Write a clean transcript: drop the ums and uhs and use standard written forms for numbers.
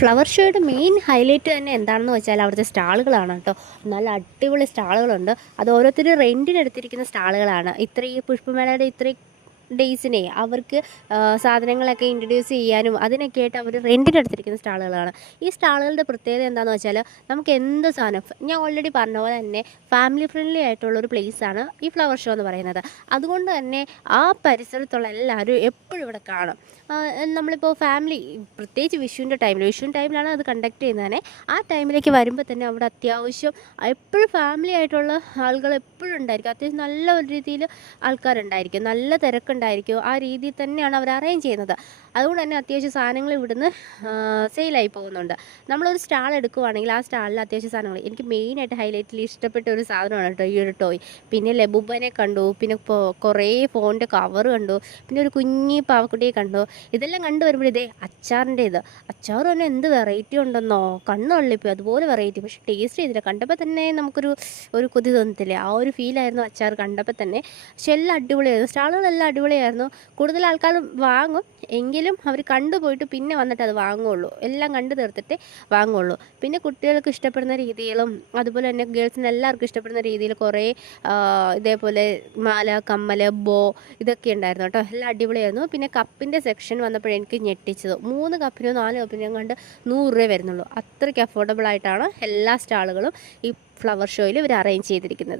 Flower ഷോയുടെ main highlight തന്നെ എന്താണെന്ന് വെച്ചാൽ അവിടുത്തെ സ്റ്റാളുകളാണ് കേട്ടോ. നല്ല അടിപൊളി സ്റ്റാളുകളുണ്ട്. അത് ഓരോരുത്തർ റെൻറ്റിനെടുത്തിരിക്കുന്ന സ്റ്റാളുകളാണ്. ഇത്രയും പുഷ്പമേളയുടെ ഇത്രയും ഡേയ്സിനെ അവർക്ക് സാധനങ്ങളൊക്കെ ഇൻട്രൊഡ്യൂസ് ചെയ്യാനും അതിനൊക്കെ ആയിട്ട് അവർ റെൻറ്റിനെടുത്തിരിക്കുന്ന സ്റ്റാളുകളാണ്. ഈ സ്റ്റാളുകളുടെ പ്രത്യേകത എന്താണെന്ന് വെച്ചാൽ നമുക്ക് എന്ത് സാധനം, ഞാൻ ഓൾറെഡി പറഞ്ഞ പോലെ തന്നെ ഫാമിലി ഫ്രണ്ട്ലി ആയിട്ടുള്ളൊരു പ്ലേസാണ് ഈ ഫ്ലവർ ഷോ എന്ന് പറയുന്നത്. അതുകൊണ്ട് തന്നെ ആ പരിസരത്തുള്ള എല്ലാവരും എപ്പോഴും ഇവിടെ കാണും. നമ്മളിപ്പോൾ ഫാമിലി, പ്രത്യേകിച്ച് വിഷുവിൻ്റെ ടൈമിലാണ് അത് കണ്ടക്ട് ചെയ്യുന്നത് തന്നെ. ആ ടൈമിലേക്ക് വരുമ്പോൾ തന്നെ അവിടെ അത്യാവശ്യം എപ്പോഴും ഫാമിലി ആയിട്ടുള്ള ആളുകൾ എപ്പോഴും ഉണ്ടായിരിക്കും. അത്യാവശ്യം നല്ല ഒരു രീതിയിൽ ആൾക്കാരുണ്ടായിരിക്കും, നല്ല തിരക്കുണ്ടായിരിക്കും. ആ രീതിയിൽ തന്നെയാണ് അവർ അറേഞ്ച് ചെയ്യുന്നത്. അതുകൊണ്ട് തന്നെ അത്യാവശ്യം സാധനങ്ങൾ ഇവിടുന്ന് സെയിലായി പോകുന്നുണ്ട്. നമ്മളൊരു സ്റ്റാൾ എടുക്കുവാണെങ്കിൽ ആ സ്റ്റാളിൽ അത്യാവശ്യം സാധനങ്ങൾ, എനിക്ക് മെയിനായിട്ട് ഹൈലൈറ്റിൽ ഇഷ്ടപ്പെട്ട ഒരു സാധനമാണ് കേട്ടോ ഈ ഒരു ടോയ്. പിന്നെ ലബുബനെ കണ്ടു, പിന്നെ കുറേ ഫോണിൻ്റെ കവർ കണ്ടു, പിന്നെ ഒരു കുഞ്ഞി പാവക്കുട്ടിയെ കണ്ടു. ഇതെല്ലാം കണ്ടു വരുമ്പോൾ ഇതേ അച്ചാറിൻ്റെ അച്ചാർ തന്നെ എന്ത് വെറൈറ്റി ഉണ്ടെന്നോ, കണ്ണ് തള്ളിപ്പോയി, അതുപോലെ വെറൈറ്റി. പക്ഷേ ടേസ്റ്റ് ചെയ്തില്ല, കണ്ടപ്പോൾ തന്നെ ഒരു കൊതി തോന്നത്തില്ലേ, ആ ഒരു ഫീലായിരുന്നു അച്ചാർ കണ്ടപ്പോൾ തന്നെ. പക്ഷെ എല്ലാം അടിപൊളിയായിരുന്നു, സ്റ്റാളുകളെല്ലാം അടിപൊളിയായിരുന്നു. കൂടുതൽ ആൾക്കാർ വാങ്ങും എങ്കിലും അവർ കണ്ടുപോയിട്ട് പിന്നെ വന്നിട്ട് അത് വാങ്ങുകയുള്ളൂ, എല്ലാം കണ്ടു തീർത്തിട്ടേ വാങ്ങുകയുള്ളൂ. പിന്നെ കുട്ടികൾക്ക് ഇഷ്ടപ്പെടുന്ന രീതിയിലും അതുപോലെ തന്നെ ഗേൾസിന് എല്ലാവർക്കും ഇഷ്ടപ്പെടുന്ന രീതിയിൽ കുറേ ഇതേപോലെ മാല, കമ്മൽ, ബോ ഇതൊക്കെ ഉണ്ടായിരുന്നു കേട്ടോ. എല്ലാം അടിപൊളിയായിരുന്നു. പിന്നെ കപ്പിൻ്റെ സെക്ഷൻ വന്നപ്പോഴേ എനിക്ക് ഞെട്ടിച്ചത്, 3 കപ്പിനോ 4 കപ്പിനോ കണ്ട് 100 രൂപ വരുന്നുള്ളൂ. അത്രയ്ക്ക് അഫോർഡബിൾ ആയിട്ടാണ് എല്ലാ സ്റ്റാളുകളും ഈ ഫ്ലവർ ഷോയിൽ ഇവർ അറേഞ്ച് ചെയ്തിരിക്കുന്നത്.